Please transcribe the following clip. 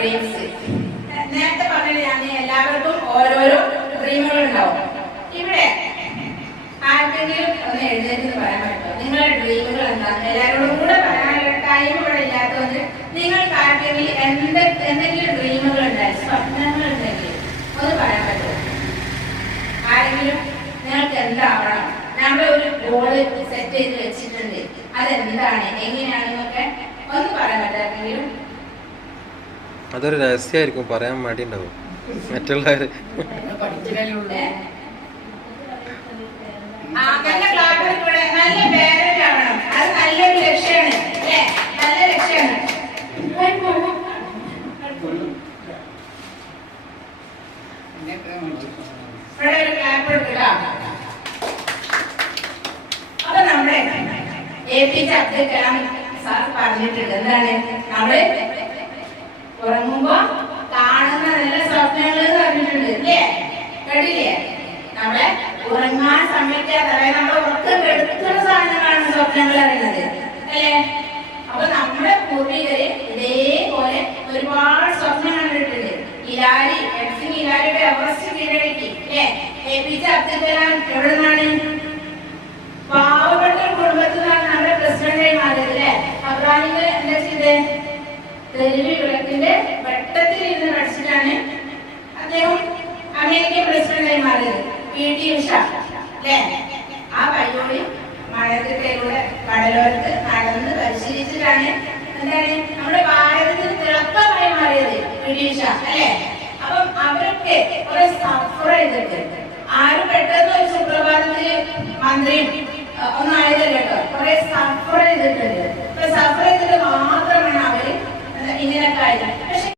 Dreams. നേരത്തെ പറഞ്ഞത് ഞാൻ എല്ലാവർക്കും ഓരോരോ ഡ്രീമുകൾ ഉണ്ടാവും. ഇവിടെ ആർക്കെങ്കിലും ഒന്ന് എഴുന്നേറ്റ് പറയാൻ പറ്റുമോ നിങ്ങളുടെ ഡ്രീമുകൾ എന്താണ്? എല്ലാവരോടും കൂടെ പറയാനുള്ള ടൈം ഇവിടെ ഇല്ലാത്തതുകൊണ്ട് നിങ്ങൾക്ക് ആർക്കെങ്കിലും എന്തെങ്കിലും ഡ്രീമുകൾ ഉണ്ടായി, സ്വപ്നങ്ങൾ ഉണ്ടെങ്കിൽ ഒന്ന് പറയാൻ പറ്റുമോ? ആരെങ്കിലും നിങ്ങൾക്ക് എന്താവണം, നമ്മൾ ഒരു ഗോള് സെറ്റ് ചെയ്ത് വെച്ചിട്ടുണ്ട്, അതെന്താണ്, എങ്ങനെയാണെന്നൊക്കെ ഒന്ന് പറയാൻ പറ്റാമെങ്കിലും? അതൊരു രഹസ്യമായിരിക്കും, പറയാൻ വേണ്ടി ഉണ്ടാവും മറ്റുള്ളവര്. നല്ല ക്ലാസ്സിൽ കൂടെ നല്ല പേരന്റ് ആവണം, അത് നല്ലൊരു ലക്ഷ്യമാണ് അല്ലേ? നല്ല ലക്ഷ്യമാണ്. ഇവിടെ ഒരു ക്ലാപ്പ് എടുക്കുക. അപ്പൊ നമ്മുടെ APJ അബ്ദുൽ കലാം സാർ പറഞ്ഞിട്ടുണ്ട്, എന്താണ് നമ്മള് ഉറങ്ങുമ്പോ കാണുന്ന നല്ല സ്വപ്നങ്ങൾ പറഞ്ഞിട്ടുണ്ട് അല്ലേ? കേട്ടില്ലേ? നമ്മളെ ഉറങ്ങാൻ സമ്മതിക്കാത്ത, അതായത് നമ്മളെ ഉറക്കം കെടുത്തുന്ന സാധനങ്ങളാണ് സ്വപ്നങ്ങൾ അറിയുന്നത് അല്ലേ? അപ്പൊ നമ്മുടെ പൂർവികര് ഇതേപോലെ ഒരുപാട് സ്വപ്നം കണ്ടിട്ടുണ്ട്. ഹിലാരിയുടെ എവറസ്റ്റ് കീഴടക്കി അല്ലേ? APJ അബ്ദുൽ കലാം എവിടെ നിന്നാണ്? പാവപ്പെട്ട കുടുംബത്തിൽ നിന്നാണ് നമ്മുടെ പ്രസിഡന്റായി മാറിയത് അല്ലേ? അബ്രാഹിമിന് എന്താ ചെയ്തത്? തെരുവ് വിളക്കിന്റെ വെട്ടത്തിൽ ഇരുന്ന് പഠിച്ചിട്ടാണ് അദ്ദേഹം അമേരിക്കൻ പ്രസിഡന്റായി മാറിയത്. PT ഉഷ അല്ലേ? ആ പയ്യോളി മഴത്തിലൂടെ കടലോരത്ത് നടന്ന് പരിശീലിച്ചിട്ടാണ് എന്താണ് നമ്മുടെ ഭാരതത്തിന് തിളക്കമായി മാറിയത് PT ഉഷ അല്ലേ? അപ്പം അവരൊക്കെ കുറെ സഫർ ചെയ്തിട്ട്, ആരും പെട്ടെന്ന് ഒരു സുപ്രഭാതത്തില് മന്ത്രിയും ഒന്നും ആയതല്ല കേട്ടോ, കുറെ സഫർ ചെയ്തിട്ടുണ്ട്. സഫർ ചെയ്തിട്ട് മാത്രമാണ് അവര് ഇങ്ങനെയൊക്കെ ആയത്. പക്ഷെ